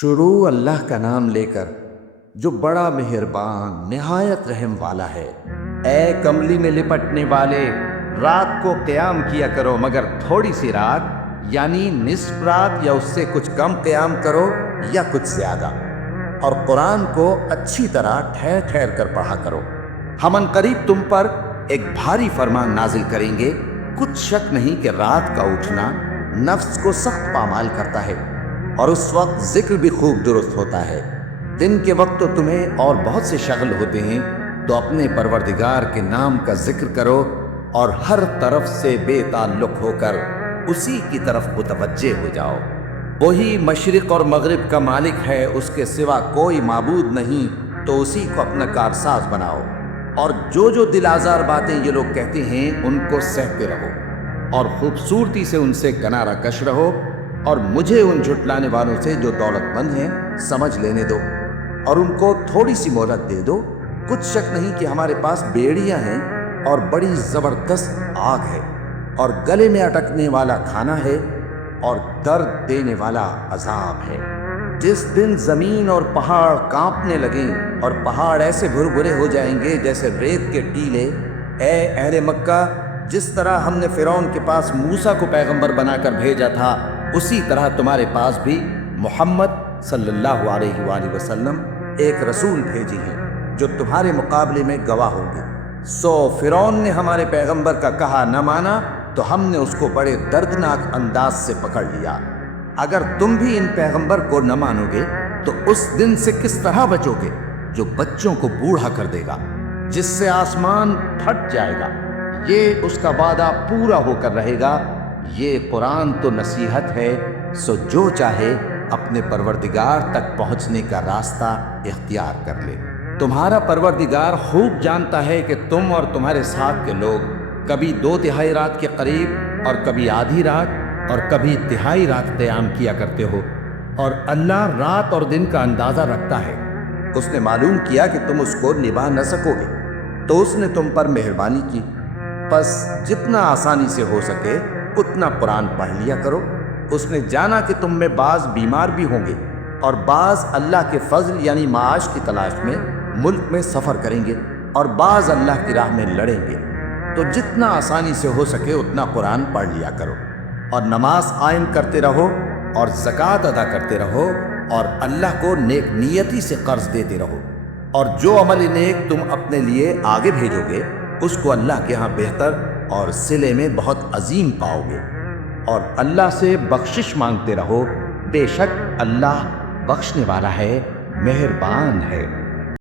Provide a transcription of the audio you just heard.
شروع اللہ کا نام لے کر جو بڑا مہربان نہایت رحم والا ہے۔ اے کملی میں لپٹنے والے، رات کو قیام کیا کرو مگر تھوڑی سی رات، یعنی نصف رات یا اس سے کچھ کم قیام کرو یا کچھ زیادہ، اور قرآن کو اچھی طرح ٹھہر ٹھہر کر پڑھا کرو۔ ہم ان قریب تم پر ایک بھاری فرمان نازل کریں گے۔ کچھ شک نہیں کہ رات کا اٹھنا نفس کو سخت پامال کرتا ہے، اور اس وقت ذکر بھی خوب درست ہوتا ہے۔ دن کے وقت تو تمہیں اور بہت سے شغل ہوتے ہیں، تو اپنے پروردگار کے نام کا ذکر کرو اور ہر طرف سے بے تعلق ہو کر اسی کی طرف متوجہ ہو جاؤ۔ وہی مشرق اور مغرب کا مالک ہے، اس کے سوا کوئی معبود نہیں، تو اسی کو اپنا کارساز بناؤ۔ اور جو دل آزار باتیں یہ لوگ کہتے ہیں ان کو سہتے رہو، اور خوبصورتی سے ان سے کنارہ کش رہو، اور مجھے ان جھٹلانے والوں سے جو دولت مند ہیں سمجھ لینے دو، اور ان کو تھوڑی سی مہلت دے دو۔ کچھ شک نہیں کہ ہمارے پاس بیڑیاں ہیں اور بڑی زبردست آگ ہے، اور گلے میں اٹکنے والا کھانا ہے، اور درد دینے والا عذاب ہے۔ جس دن زمین اور پہاڑ کانپنے لگیں اور پہاڑ ایسے بھربھرے ہو جائیں گے جیسے ریت کے ٹیلے، اے اہل مکہ، جس طرح ہم نے فرعون کے پاس موسیٰ کو پیغمبر بنا کر بھیجا تھا، اسی طرح تمہارے پاس بھی محمد صلی اللہ علیہ وآلہ وسلم ایک رسول بھیجی ہیں جو تمہارے مقابلے میں گواہ ہوں گے۔ سو فرعون نے ہمارے پیغمبر کا کہا نہ مانا، تو ہم نے اس کو بڑے دردناک انداز سے پکڑ لیا۔ اگر تم بھی ان پیغمبر کو نہ مانو گے تو اس دن سے کس طرح بچو گے جو بچوں کو بوڑھا کر دے گا، جس سے آسمان پھٹ جائے گا۔ یہ اس کا وعدہ پورا ہو کر رہے گا۔ یہ قرآن تو نصیحت ہے، سو جو چاہے اپنے پروردگار تک پہنچنے کا راستہ اختیار کر لے۔ تمہارا پروردگار خوب جانتا ہے کہ تم اور تمہارے ساتھ کے لوگ کبھی 2/3 رات کے قریب اور کبھی آدھی رات اور کبھی تہائی رات قیام کیا کرتے ہو، اور اللہ رات اور دن کا اندازہ رکھتا ہے۔ اس نے معلوم کیا کہ تم اس کو نبھا نہ سکو گے، تو اس نے تم پر مہربانی کی، پس جتنا آسانی سے ہو سکے اتنا قرآن پڑھ لیا کرو۔ اس نے جانا کہ تم میں بعض بیمار بھی ہوں گے، اور بعض اللہ کے فضل یعنی معاش کی تلاش میں ملک میں سفر کریں گے، اور بعض اللہ کی راہ میں لڑیں گے، تو جتنا آسانی سے ہو سکے اتنا قرآن پڑھ لیا کرو، اور نماز قائم کرتے رہو، اور زکوٰۃ ادا کرتے رہو، اور اللہ کو نیک نیتی سے قرض دیتے رہو، اور جو عمل نیک تم اپنے لیے آگے بھیجو گے اس کو اللہ کے ہاں بہتر اور صلے میں بہت عظیم پاؤ گے۔ اور اللہ سے بخشش مانگتے رہو، بے شک اللہ بخشنے والا ہے، مہربان ہے۔